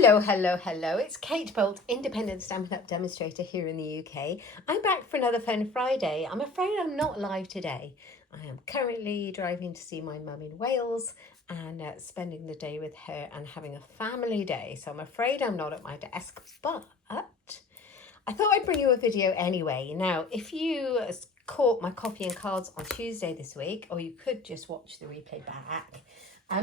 Hello, hello, hello. It's Kate Bolt, independent Stampin' Up demonstrator here in the UK. I'm back for another Fern Friday. I'm afraid I'm not live today. I am currently driving to see my mum in Wales and spending the day with her and having a family day. So I'm afraid I'm not at my desk, but I thought I'd bring you a video anyway. Now, if you caught my copy and cards on Tuesday this week, or you could just watch the replay back,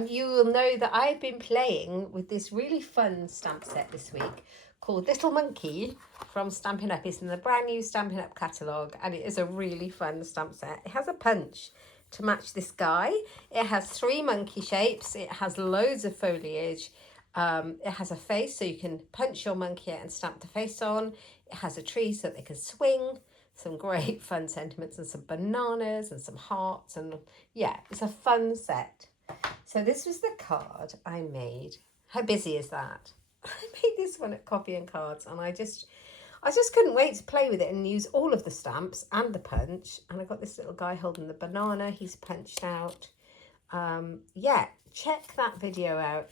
you will know that I've been playing with this really fun stamp set this week called Little Monkey from Stampin' Up. It's in the brand new Stampin' Up catalogue, and it is a really fun stamp set. It has a punch to match this guy. It has 3 monkey shapes. It has loads of foliage. It has a face, so you can punch your monkey out and stamp the face on. It has a tree so that they can swing. Some great fun sentiments and some bananas and some hearts. And yeah, it's a fun set. So this was the card I made. How busy is that? I made this one at Copy and Cards, and I just couldn't wait to play with it and use all of the stamps and the punch. And I got this little guy holding the banana. He's punched out. Yeah, check that video out.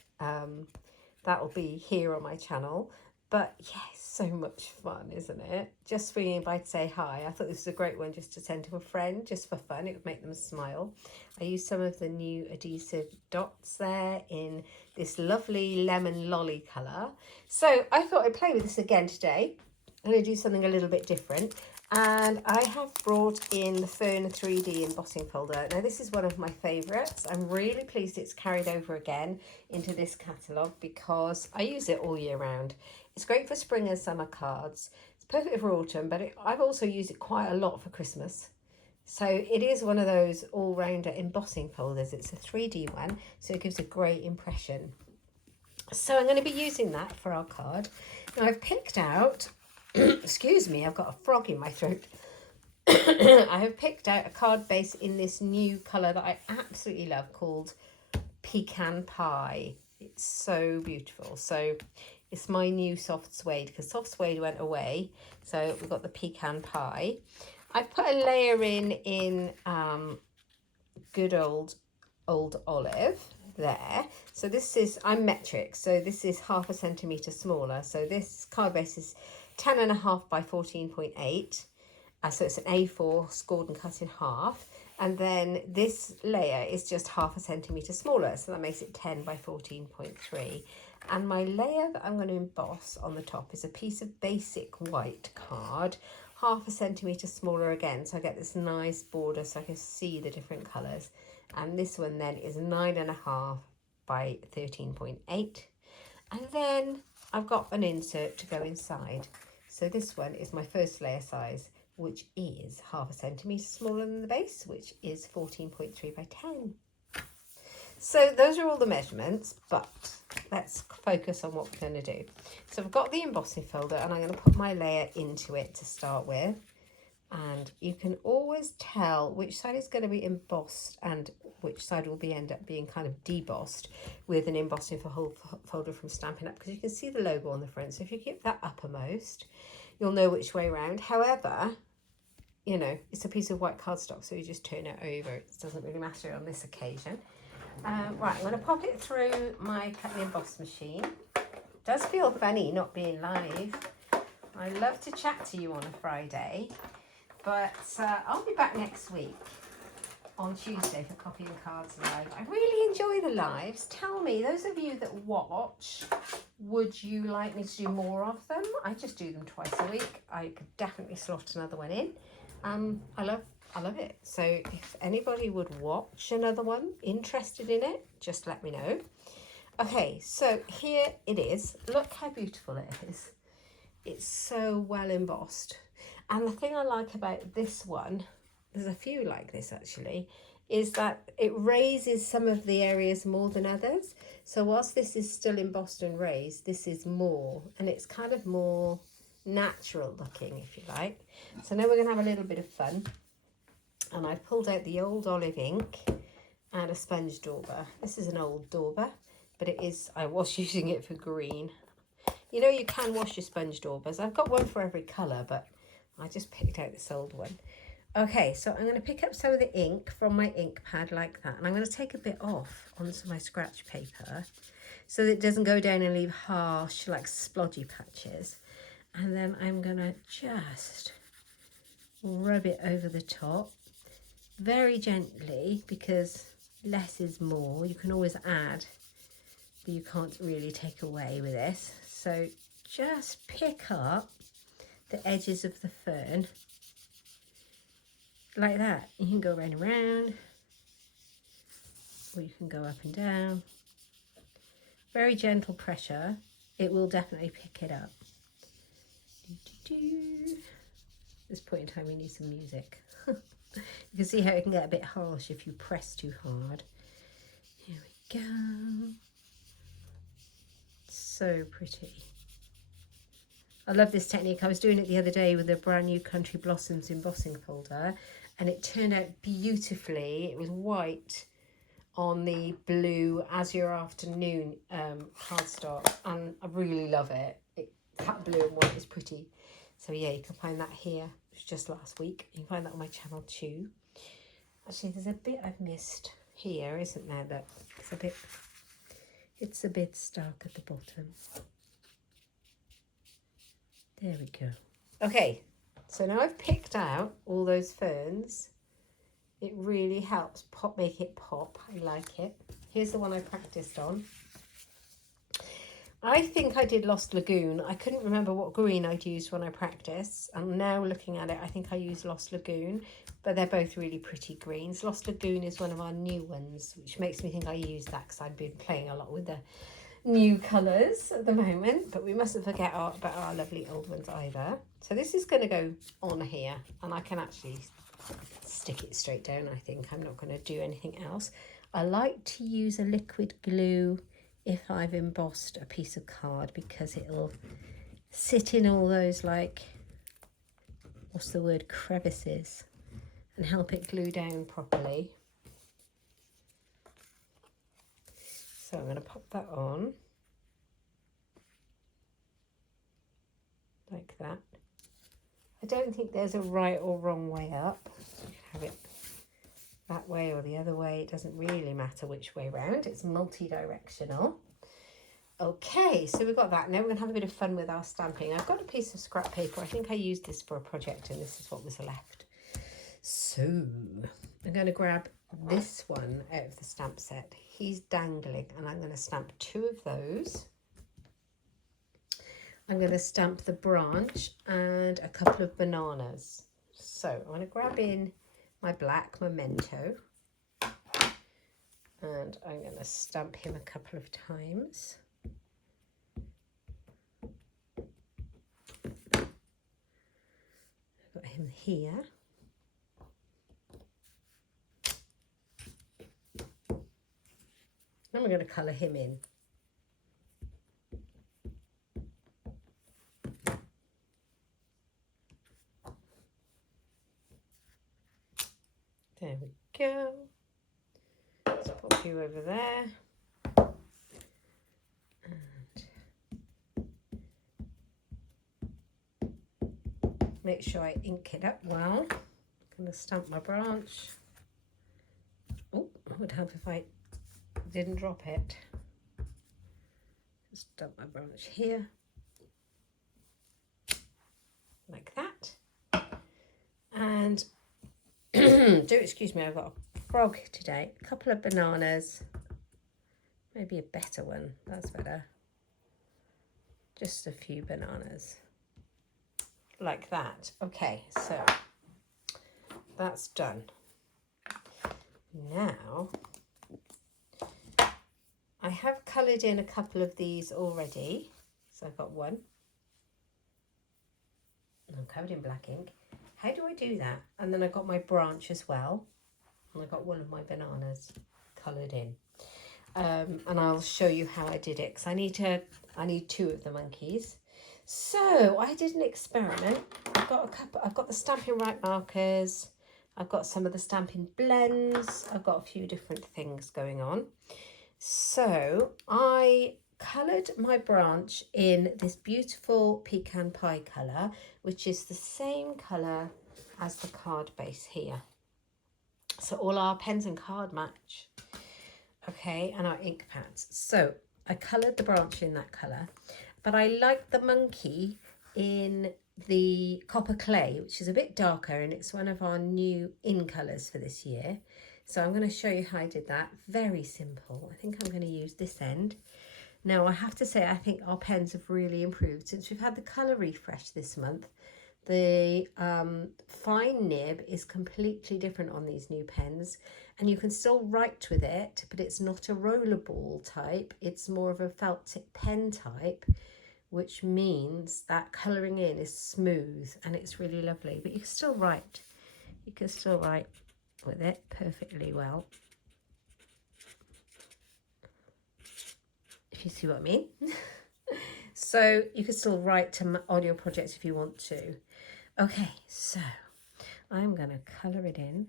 That will be here on my channel. But yeah, so much fun, isn't it? Just swinging by to say hi. I thought this was a great one just to send to a friend, just for fun. It would make them smile. I used some of the new adhesive dots there in this lovely lemon lolly colour. So I thought I'd play with this again today. I'm going to do something a little bit different. And I have brought in the Fern 3D embossing folder. Now this is one of my favourites. I'm really pleased it's carried over again into this catalogue because I use it all year round. It's great for spring and summer cards. It's perfect for autumn, but I've also used it quite a lot for Christmas. So it is one of those all-rounder embossing folders. It's a 3D one, so it gives a great impression. So I'm going to be using that for our card. Now I've picked out, excuse me, I've got a frog in my throat. I have picked out a card base in this new colour that I absolutely love called Pecan Pie. It's so beautiful. So it's my new soft suede because soft suede went away. So we've got the Pecan Pie. I put a layer in good old olive there. So this is, I'm metric, so this is 1/2 centimetre smaller. So this card base is 10.5 by 14.8. So it's an A4 scored and cut in half. And then this layer is just 1/2 centimetre smaller. So that makes it 10 by 14.3. And my layer that I'm going to emboss on the top is a piece of basic white card, 1/2 centimetre smaller again. So I get this nice border so I can see the different colours. And this one then is 9.5 by 13.8. And then I've got an insert to go inside. So this one is my first layer size, which is 1/2 centimetre smaller than the base, which is 14.3 by 10. So those are all the measurements, but let's focus on what we're going to do. So I've got the embossing folder and I'm going to put my layer into it to start with. And you can always tell which side is going to be embossed and which side will end up being kind of debossed with an embossing folder from Stampin' Up, because you can see the logo on the front. So if you keep that uppermost, you'll know which way around. However, you know, it's a piece of white cardstock, so you just turn it over. It doesn't really matter on this occasion. Right, I'm going to pop it through my cut and emboss machine. It does feel funny not being live. I love to chat to you on a Friday, but I'll be back next week on Tuesday for Copy and Cards Live. I really enjoy the lives. Tell me, those of you that watch, would you like me to do more of them? I just do them twice a week. I could definitely slot another one in. I love it. So if anybody would watch another one, interested in it, just let me know. Okay, so here it is. Look how beautiful it is. It's so well embossed. And the thing I like about this one, there's a few like this actually, is that it raises some of the areas more than others. So whilst this is still embossed and raised, this is more, and it's kind of more natural looking, if you like. So now we're going to have a little bit of fun. And I've pulled out the old olive ink and a sponge dauber. This is an old dauber, but I was using it for green. You know, you can wash your sponge daubers. I've got one for every colour, but I just picked out this old one. Okay, so I'm going to pick up some of the ink from my ink pad like that, and I'm going to take a bit off onto my scratch paper so that it doesn't go down and leave harsh, like splodgy patches. And then I'm going to just rub it over the top very gently, because less is more. You can always add, but you can't really take away with this. So just pick up the edges of the fern like that. You can go round and round, or you can go up and down. Very gentle pressure. It will definitely pick it up. At this point in time we need some music. You can see how it can get a bit harsh if you press too hard. Here we go. So pretty. I love this technique. I was doing it the other day with a brand new Country Blossoms embossing folder, and it turned out beautifully. It was white on the blue Azure Afternoon cardstock, and I really love it. That blue and white is pretty. So yeah, you can find that here. It was just last week. You can find that on my channel too. Actually, there's a bit I've missed here, isn't there? That it's a bit stark at the bottom. There we go. Okay, so now I've picked out all those ferns. It really helps make it pop. I like it. Here's the one I practiced on. I think I did Lost Lagoon. I couldn't remember what green I'd used when I practiced. And now looking at it, I think I used Lost Lagoon, but they're both really pretty greens. Lost Lagoon is one of our new ones, which makes me think I used that because I've been playing a lot with the new colours at the moment, but we mustn't forget about our lovely old ones either. So this is going to go on here, and I can actually stick it straight down. I think I'm not going to do anything else. I like to use a liquid glue if I've embossed a piece of card, because it'll sit in all those, like, what's the word, crevices, and help it glue down properly. So I'm going to pop that on like that. I don't think there's a right or wrong way up. You can have it that way or the other way. It doesn't really matter which way round. It's multi-directional. Okay, so we've got that. Now we're going to have a bit of fun with our stamping. I've got a piece of scrap paper. I think I used this for a project, and this is what was left. So I'm going to grab this one out of the stamp set. He's dangling, and I'm going to stamp 2 of those. I'm going to stamp the branch and a couple of bananas. So I'm going to grab in my black Memento, and I'm going to stamp him a couple of times. I've got him here. Then we're going to colour him in. There we go. Let's pop you over there. And make sure I ink it up well. I'm going to stamp my branch. Oh, it would help if I didn't drop it. Just stamp my branch here. Like that. And do excuse me, I've got a frog today. A couple of bananas. Maybe a better one. That's better. Just a few bananas. Like that. Okay, so that's done. Now, I have coloured in a couple of these already. So I've got one. I'm covered in black ink. How do I do that? And then I got my branch as well. And I got one of my bananas coloured in. And I'll show you how I did it, because I need 2 of the monkeys. So I did an experiment. I've got the Stampin' Right markers. I've got some of the Stampin' blends. I've got a few different things going on. So I coloured my branch in this beautiful pecan pie colour, which is the same colour as the card base here. So all our pens and card match. Okay, and our ink pads. So I coloured the branch in that colour, but I like the monkey in the copper clay, which is a bit darker, and it's one of our new in colours for this year. So I'm going to show you how I did that. Very simple. I think I'm going to use this end. Now I have to say, I think our pens have really improved since we've had the colour refresh this month. The fine nib is completely different on these new pens, and you can still write with it, but it's not a rollerball type. It's more of a felt tip pen type, which means that colouring in is smooth and it's really lovely. But you can still write. You can still write with it perfectly well. If you see what I mean. So you can still write on your projects if you want to. Okay, so I'm going to colour it in.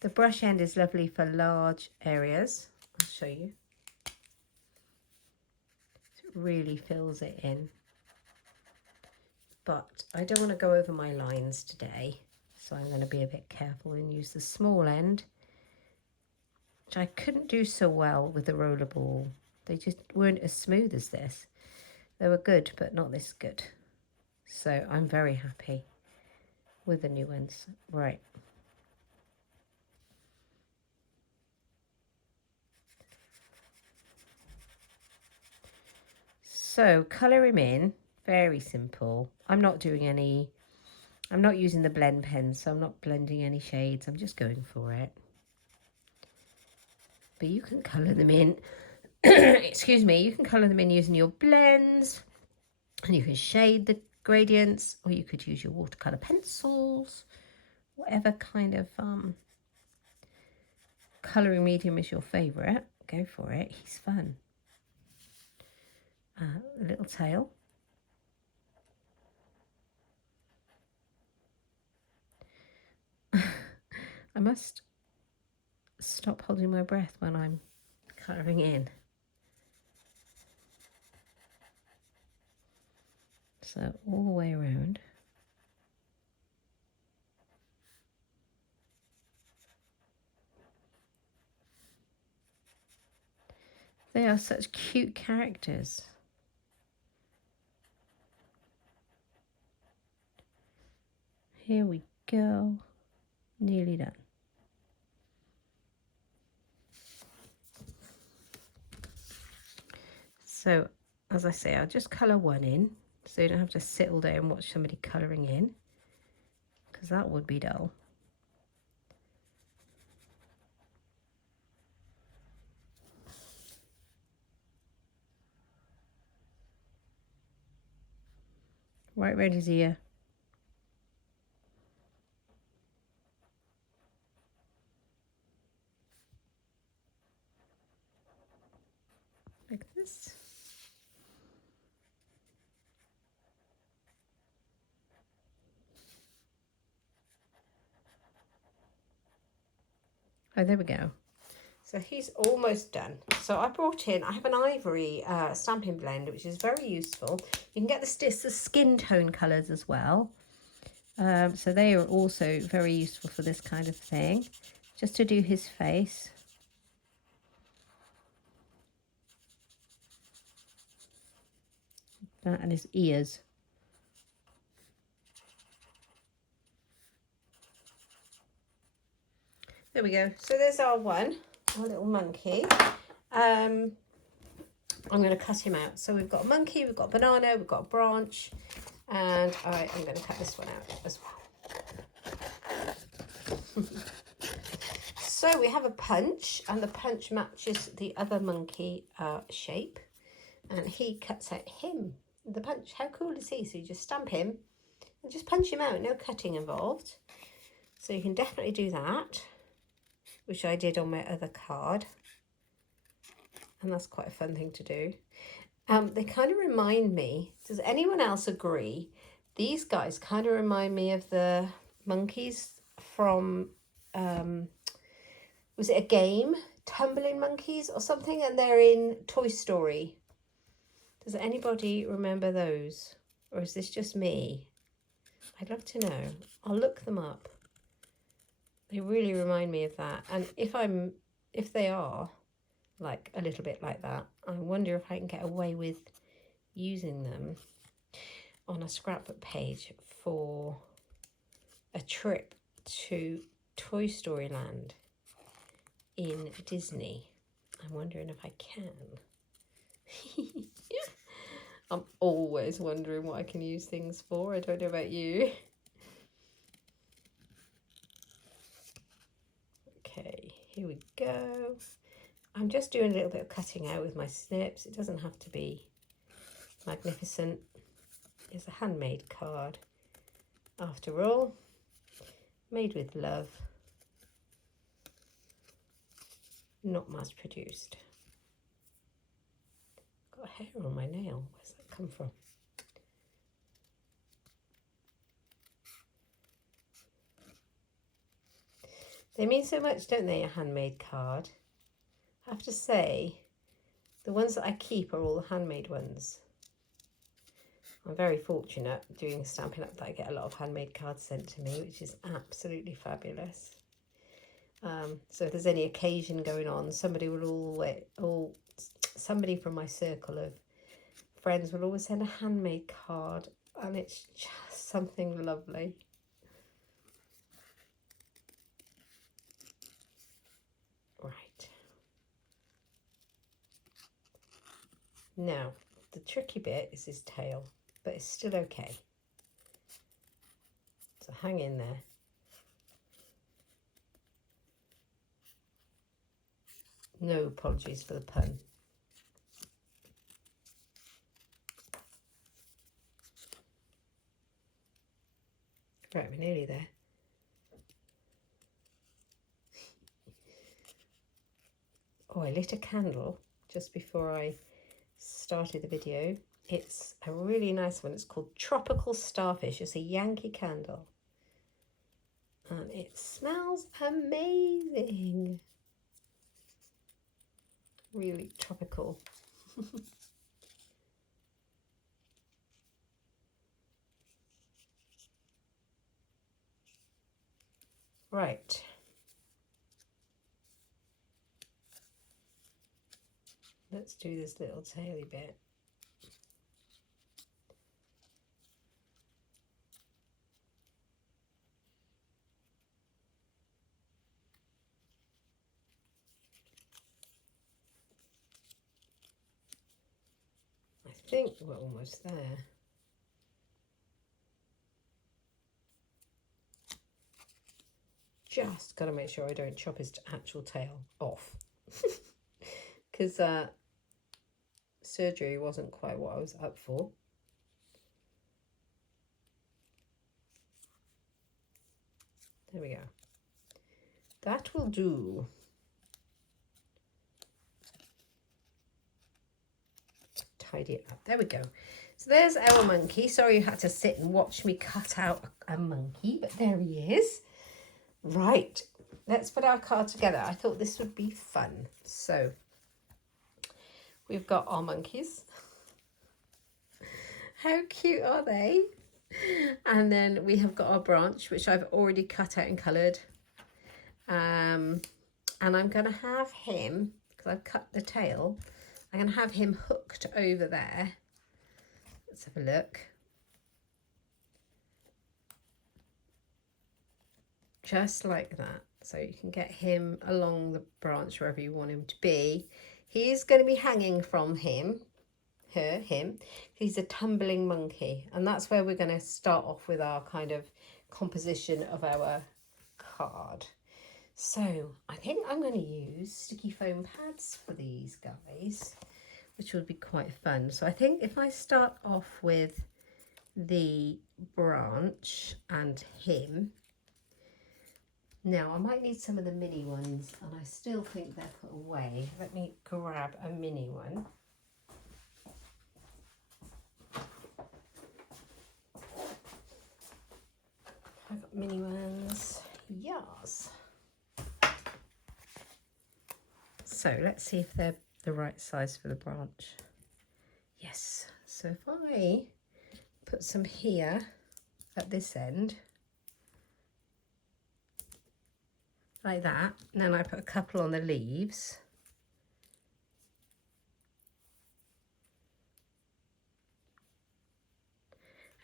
The brush end is lovely for large areas. I'll show you. It really fills it in. But I don't want to go over my lines today, so I'm going to be a bit careful and use the small end, which I couldn't do so well with the rollerball. They just weren't as smooth as this. They were good, but not this good. So I'm very happy with the new ones. Right. So colour him in, very simple. I'm not using the blend pen, so I'm not blending any shades. I'm just going for it. But you can colour them in, excuse me, you can colour them in using your blends, and you can shade the gradients, or you could use your watercolour pencils, whatever kind of colouring medium is your favourite, go for it. He's fun. A little tail. I must stop holding my breath when I'm colouring in. So all the way around. They are such cute characters. Here we go. Nearly done. So, as I say, I'll just colour one in, so you don't have to sit all day and watch somebody colouring in, because that would be dull. Right round his ear. Like this. Oh, there we go. So he's almost done. So I have an ivory stamping blend, which is very useful. You can get the skin tone colours as well. So they are also very useful for this kind of thing. Just to do his face. That and his ears. There we go. So there's our little monkey. I'm going to cut him out. So we've got a monkey, we've got a banana, we've got a branch, and I am going to cut this one out as well. So we have a punch, and the punch matches the other monkey shape, and he cuts out the punch. How cool is he? So you just stamp him and just punch him out, no cutting involved. So you can definitely do that, which I did on my other card, and that's quite a fun thing to do. They kind of remind me, does anyone else agree? These guys kind of remind me of the monkeys from, was it a game? Tumbling Monkeys or something? And they're in Toy Story. Does anybody remember those? Or is this just me? I'd love to know. I'll look them up. They really remind me of that. And if they are like a little bit like that, I wonder if I can get away with using them on a scrapbook page for a trip to Toy Story Land in Disney. I'm wondering if I can. I'm always wondering what I can use things for. I don't know about you. Okay, here we go. I'm just doing a little bit of cutting out with my snips. It doesn't have to be magnificent. It's a handmade card. After all, made with love. Not mass produced. Got hair on my nail. Where's that come from? They mean so much, don't they, a handmade card? I have to say, the ones that I keep are all the handmade ones. I'm very fortunate doing Stampin' Up that I get a lot of handmade cards sent to me, which is absolutely fabulous. So if there's any occasion going on, somebody from my circle of friends will always send a handmade card, and it's just something lovely. Right. Now, the tricky bit is his tail, but it's still okay. So hang in there. No apologies for the pun. Right, we're nearly there. Oh, I lit a candle just before I started the video. It's a really nice one. It's called Tropical Starfish. It's a Yankee candle. And it smells amazing. Really tropical. Right. Let's do this little taily bit. I think we're almost there. Just got to make sure I don't chop his actual tail off. Because surgery wasn't quite what I was up for. There we go. That will do. Tidy it up. There we go. So there's our monkey. Sorry you had to sit and watch me cut out a monkey, but there he is. Right, let's put our card together. I thought this would be fun. So we've got our monkeys. How cute are they? And then we have got our branch, which I've already cut out and coloured. And I'm going to have him, because I've cut the tail, I'm going to have him hooked over there. Let's have a look. Just like that. So you can get him along the branch wherever you want him to be. He's going to be hanging from him. He's a tumbling monkey. And that's where we're going to start off with our kind of composition of our card. So I think I'm going to use sticky foam pads for these guys, which will be quite fun. So I think if I start off with the branch and him, now I might need some of the mini ones, and I still think they're put away. Let me grab a mini one. I've got mini ones. Yes. So let's see if they're the right size for the branch. Yes. So if I put some here, at this end, like that, and then I put a couple on the leaves.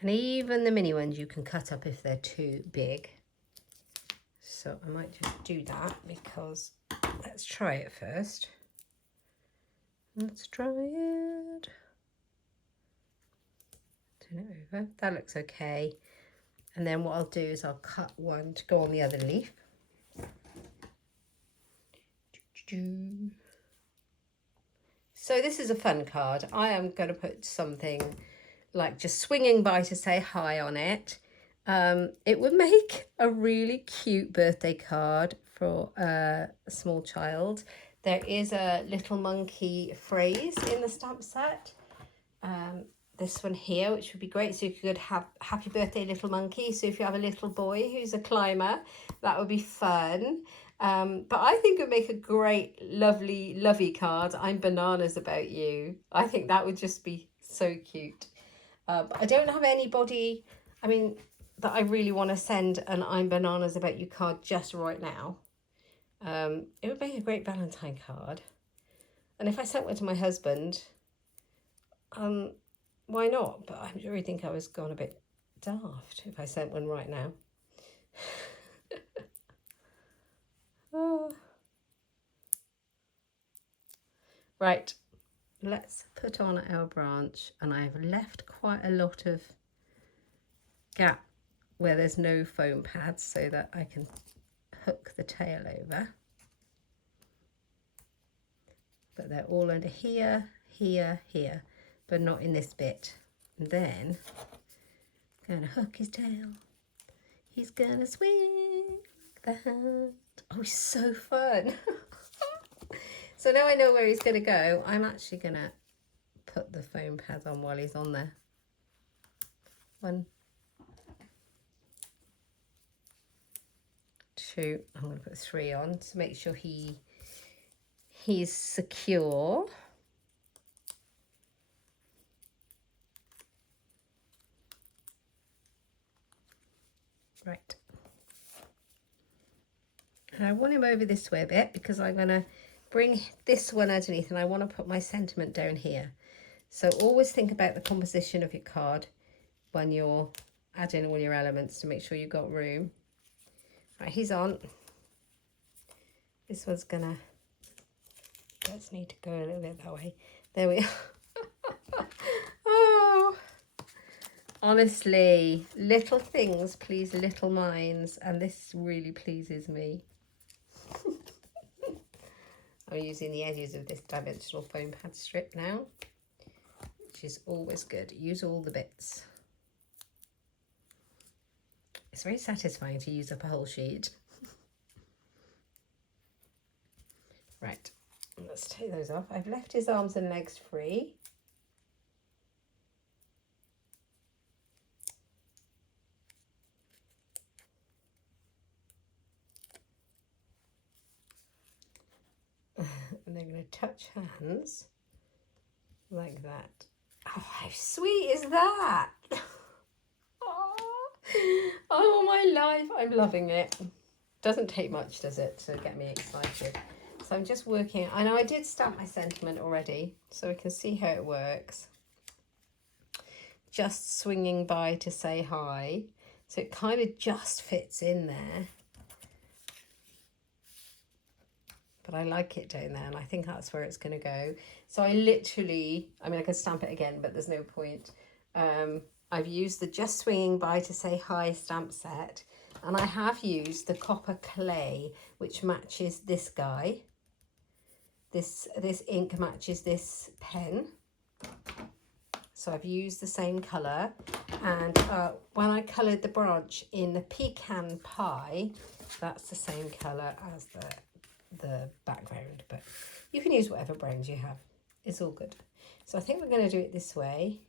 And even the mini ones you can cut up if they're too big. So I might just do that because let's try it first. Let's try it. Turn it over. That looks okay. And then what I'll do is I'll cut one to go on the other leaf. So this is a fun card. I am going to put something like just swinging by to say hi on it. It would make a really cute birthday card for a small child. There is a little monkey phrase in the stamp set. This one here, which would be great. So you could have happy birthday little monkey. So if you have a little boy who's a climber, that would be fun. But I think it would make a great, lovely card. I'm bananas about you. I think that would just be so cute. But I don't have anybody, I mean, that I really want to send an I'm bananas about you card just right now. It would make a great Valentine card. And if I sent one to my husband, why not? But I really think I was gone a bit daft if I sent one right now. Oh. Right, let's put on our branch, and I've left quite a lot of gap where there's no foam pads so that I can hook the tail over. But they're all under here, here, here, but not in this bit. And then I'm gonna hook his tail. He's gonna swing like that. Oh, he's so fun. So now I know where he's gonna go. I'm actually gonna put the foam pads on while he's on there. 1, 2, I'm gonna put 3 on to make sure he's secure. Right. And I want him over this way a bit because I'm going to bring this one underneath, and I want to put my sentiment down here. So always think about the composition of your card when you're adding all your elements to make sure you've got room. Right, he's on. This one's gonna, does need to go a little bit that way. There we are. Oh, honestly, little things please little minds, and this really pleases me. I'm using the edges of this dimensional foam pad strip now, which is always good. Use all the bits. It's very satisfying to use up a whole sheet. Right, let's take those off. I've left his arms and legs free. And they're going to touch hands like that. Oh, how sweet is that? Oh, my life, I'm loving it. Doesn't take much, does it, to get me excited? So I'm just working. I know I did stamp my sentiment already, so we can see how it works. Just swinging by to say hi. So it kind of just fits in there. But I like it down there, and I think that's where it's going to go. So I literally, I mean, I can stamp it again, but there's no point. I've used the Just Swinging By to Say Hi stamp set, and I have used the copper clay, which matches this guy. This ink matches this pen. So I've used the same colour, and when I coloured the branch in the pecan pie, that's the same colour as the background, but you can use whatever browns you have. It's all good. So I think we're going to do it this way.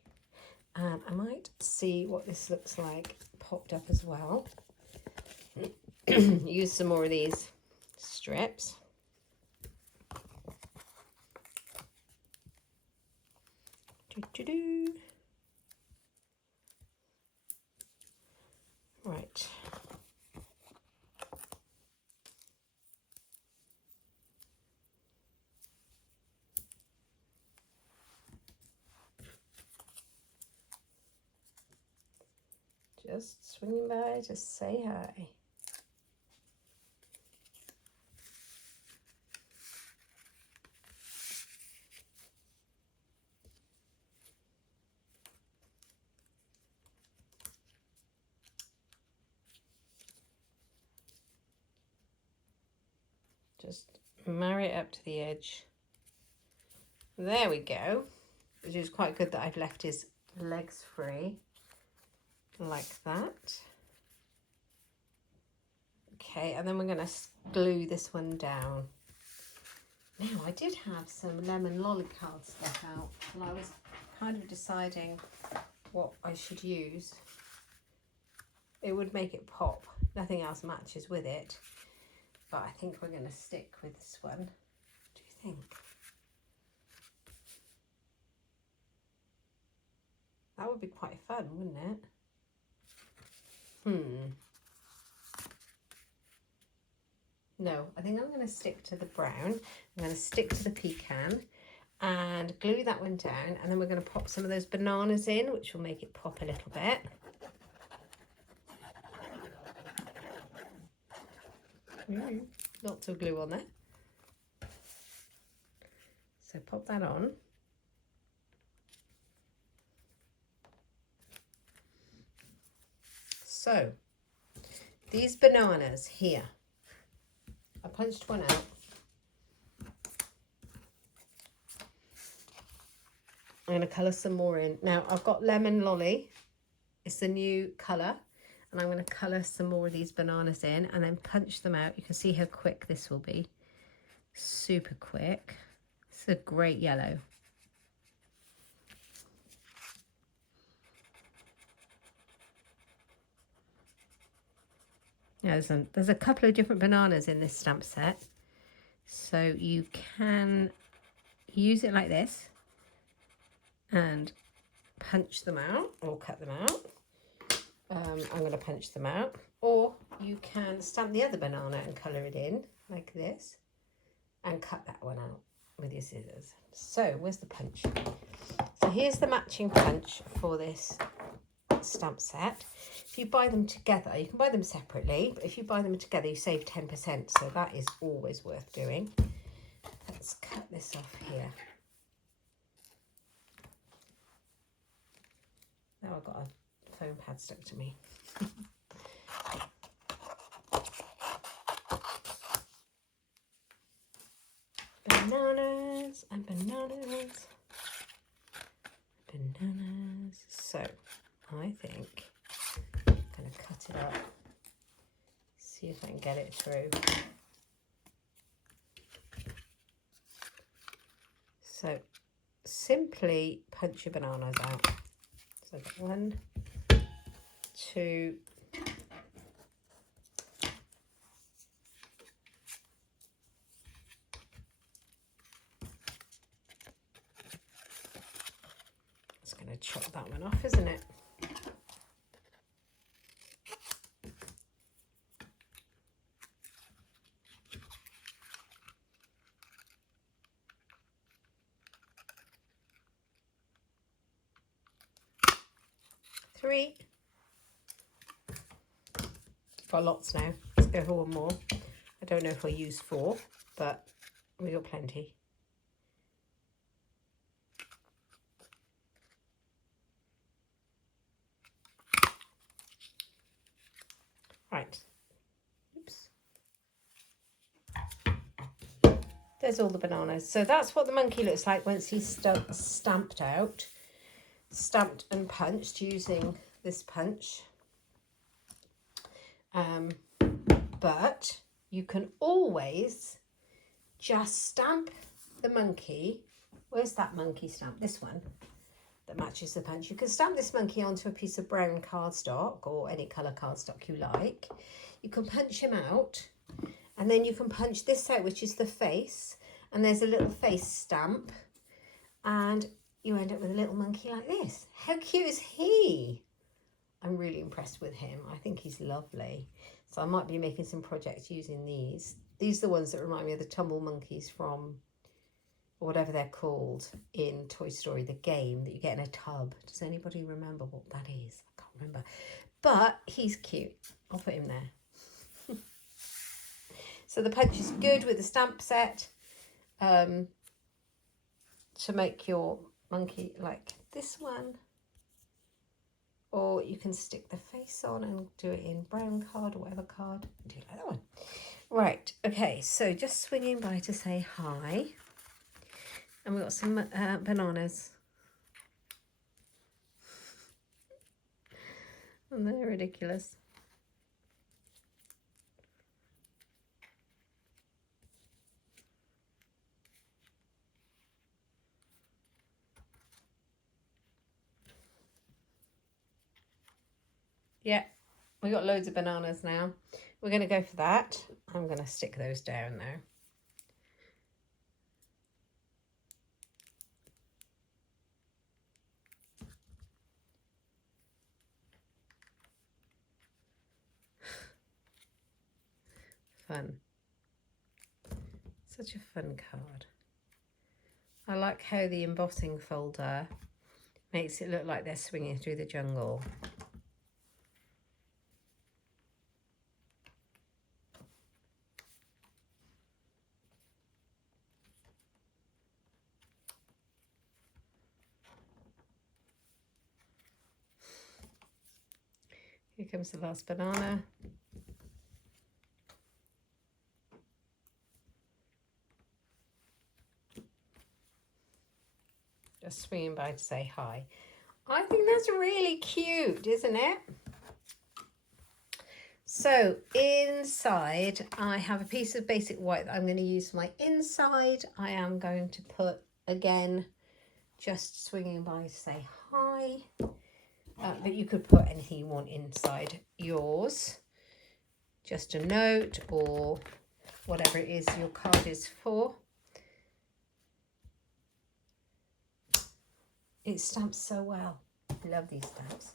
I might see what this looks like popped up as well. Use some more of these strips. just swinging by to say hi. Just marry it up to the edge. There we go. Which is quite good that I've left his legs free. Like that. Okay, and then we're going to glue this one down. Now, I did have some lemon lolly card stuff out, and I was kind of deciding what I should use. It would make it pop. Nothing else matches with it. But I think we're going to stick with this one. What do you think? That would be quite fun, wouldn't it? No, I think I'm going to stick to the brown. I'm going to stick to the pecan and glue that one down. And then we're going to pop some of those bananas in, which will make it pop a little bit. Lots of glue on there. So pop that on. So these bananas here, I punched one out. I'm going to colour some more in. Now I've got Lemon Lolly. It's the new colour. And I'm going to colour some more of these bananas in and then punch them out. You can see how quick this will be. Super quick. It's a great yellow. Now, there's a couple of different bananas in this stamp set. So you can use it like this and punch them out or cut them out. I'm going to punch them out, or you can stamp the other banana and colour it in like this and cut that one out with your scissors. So where's the punch? So here's the matching punch for this stamp set. If you buy them together, you can buy them separately, but if you buy them together you save 10%, so that is always worth doing. Let's cut this off here. Now I've got a foam pad stuck to me. Bananas and bananas. Bananas. So I think I'm going to cut it up. See if I can get it through. So simply punch your bananas out. So I've got 1, 2, 'Gonna chop that one off, isn't it? Three. Got lots now. Let's go for one more. I don't know if I'll use 4, but we got plenty. Right. Oops. There's all the bananas. So that's what the monkey looks like once he's stamped out. Stamped and punched using this punch. But you can always just stamp the monkey. Where's that monkey stamp? This one that matches the punch. You can stamp this monkey onto a piece of brown cardstock or any colour cardstock you like. You can punch him out, and then you can punch this out, which is the face, and there's a little face stamp, and you end up with a little monkey like this. How cute is he? I'm really impressed with him. I think he's lovely. So I might be making some projects using these. These are the ones that remind me of the tumble monkeys from, or whatever they're called in Toy Story, the game that you get in a tub. Does anybody remember what that is? I can't remember. but he's cute. I'll put him there. So the punch is good with the stamp set to make your monkey like this one. Or you can stick the face on and do it in brown card or whatever card. Do you like that one? Right, okay, so just swinging by to say hi. And we've got some bananas. And they're ridiculous. Yeah, we got loads of bananas now. We're going to go for that. I'm going to stick those down now. Fun. Such a fun card. I like how the embossing folder makes it look like they're swinging through the jungle. Here comes the last banana. Just swinging by to say hi. I think that's really cute, isn't it? So inside I have a piece of basic white that I'm going to use for my inside. I am going to put, again, just swinging by to say hi. But you could put anything you want inside yours. Just a note or whatever it is your card is for. It stamps so well. I love these stamps.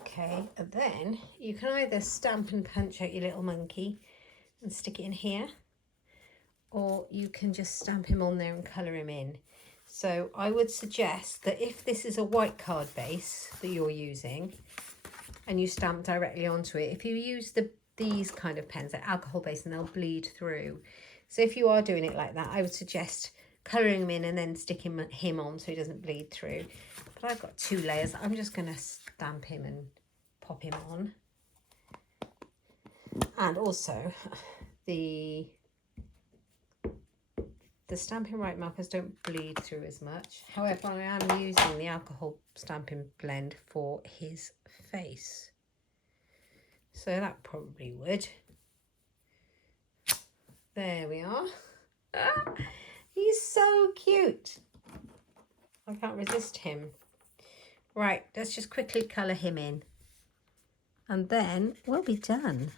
Okay, and then you can either stamp and punch out your little monkey and stick it in here, or you can just stamp him on there and colour him in. So I would suggest that if this is a white card base that you're using and you stamp directly onto it, if you use these kind of pens, they're alcohol based and they'll bleed through. So if you are doing it like that, I would suggest colouring him in and then sticking him on so he doesn't bleed through. But I've got 2 layers. I'm just going to stamp him and pop him on. And also the Stampin' Right markers don't bleed through as much. However, I am using the alcohol stamping blend for his face. So that probably would. There we are. Ah, he's so cute. I can't resist him. Right, let's just quickly colour him in. And then we'll be done.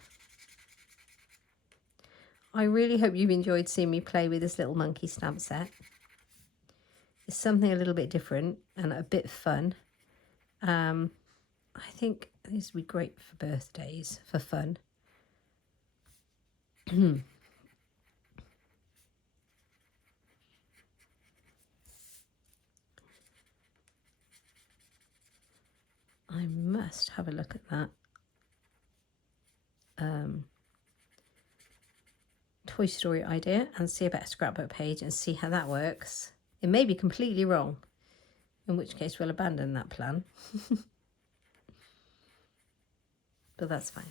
I really hope you've enjoyed seeing me play with this little monkey stamp set. It's something a little bit different and a bit fun. I think this would be great for birthdays, for fun. I must have a look at that. Toy Story idea and see about a scrapbook page and see how that works. It may be completely wrong, in which case we'll abandon that plan. But that's fine.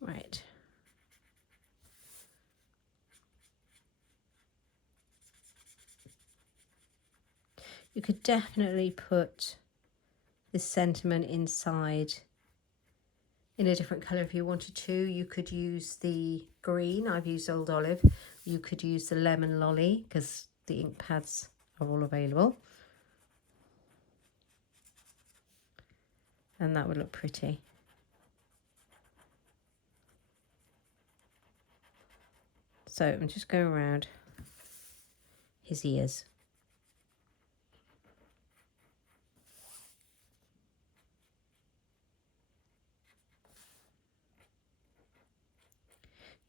Right. You could definitely put this sentiment inside in a different colour if you wanted to. You could use the green. I've used Old Olive. You could use the lemon lolly because the ink pads are all available. And that would look pretty. So I'm just going around his ears.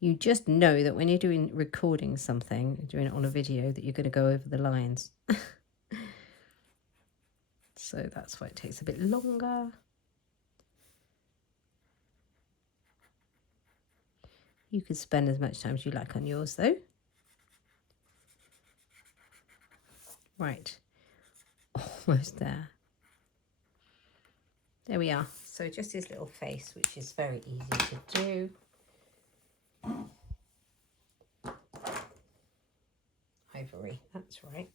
You just know that when you're recording something, doing it on a video, that you're going to go over the lines. So that's why it takes a bit longer. You could spend as much time as you like on yours though. Right, almost there. There we are. So just his little face, which is very easy to do. Ivory, that's right.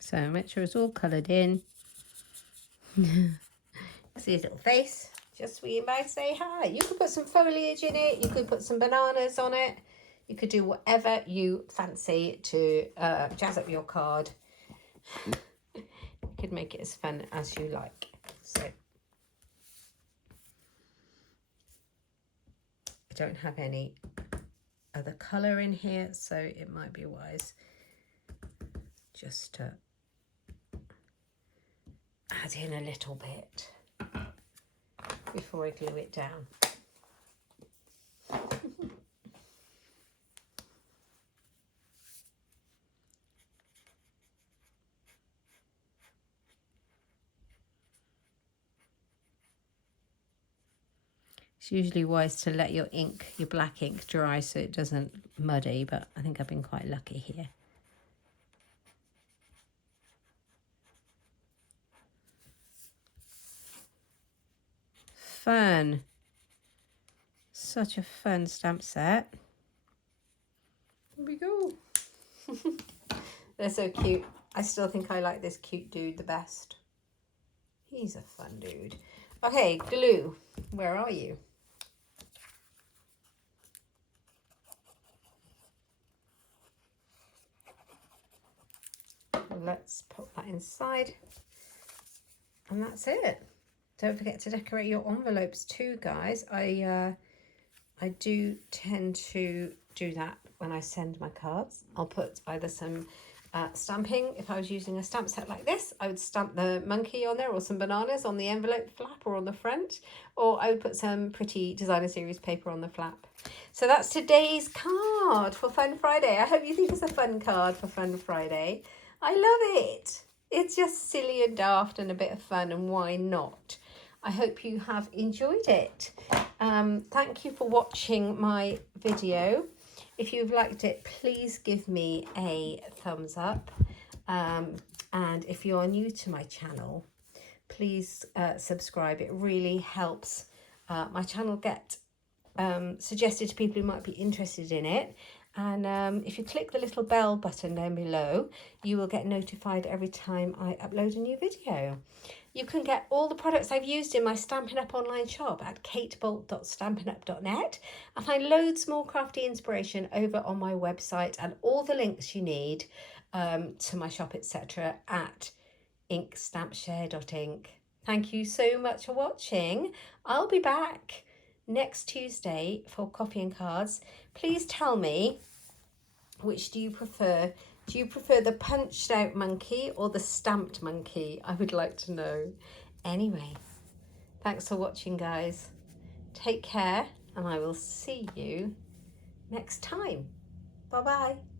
So make sure it's all coloured in. See his little face, just where you might say hi. You could put some foliage in it, you could put some bananas on it. You could do whatever you fancy to jazz up your card. You could make it as fun as you like. So I don't have any other colour in here, so it might be wise just to add in a little bit before I glue it down. It's usually wise to let your ink, your black ink, dry so it doesn't muddy, but I think I've been quite lucky here. Fern. Such a fun stamp set. Here we go. They're so cute. I still think I like this cute dude the best. He's a fun dude. Okay, glue. Where are you? Let's put that inside. And that's it. Don't forget to decorate your envelopes too, guys. I do tend to do that when I send my cards. I'll put either some stamping. If I was using a stamp set like this, I would stamp the monkey on there or some bananas on the envelope flap or on the front, or I would put some pretty designer series paper on the flap. So that's today's card for Fun Friday. I hope you think it's a fun card for Fun Friday. I love it. It's just silly and daft and a bit of fun, and why not? I hope you have enjoyed it. Thank you for watching my video. If you've liked it, please give me a thumbs up. And if you are new to my channel, please subscribe. It really helps my channel get suggested to people who might be interested in it. And if you click the little bell button down below, you will get notified every time I upload a new video. You can get all the products I've used in my Stampin' Up online shop at katebolt.stampinup.net, and find loads more crafty inspiration over on my website, and all the links you need to my shop, etc. at inkstampshare.ink. Thank you so much for watching. I'll be back next Tuesday for coffee and cards. Please tell me, which do you prefer? Do you prefer the punched out monkey or the stamped monkey? I would like to know. Anyway, thanks for watching, guys. Take care, and I will see you next time. Bye-bye.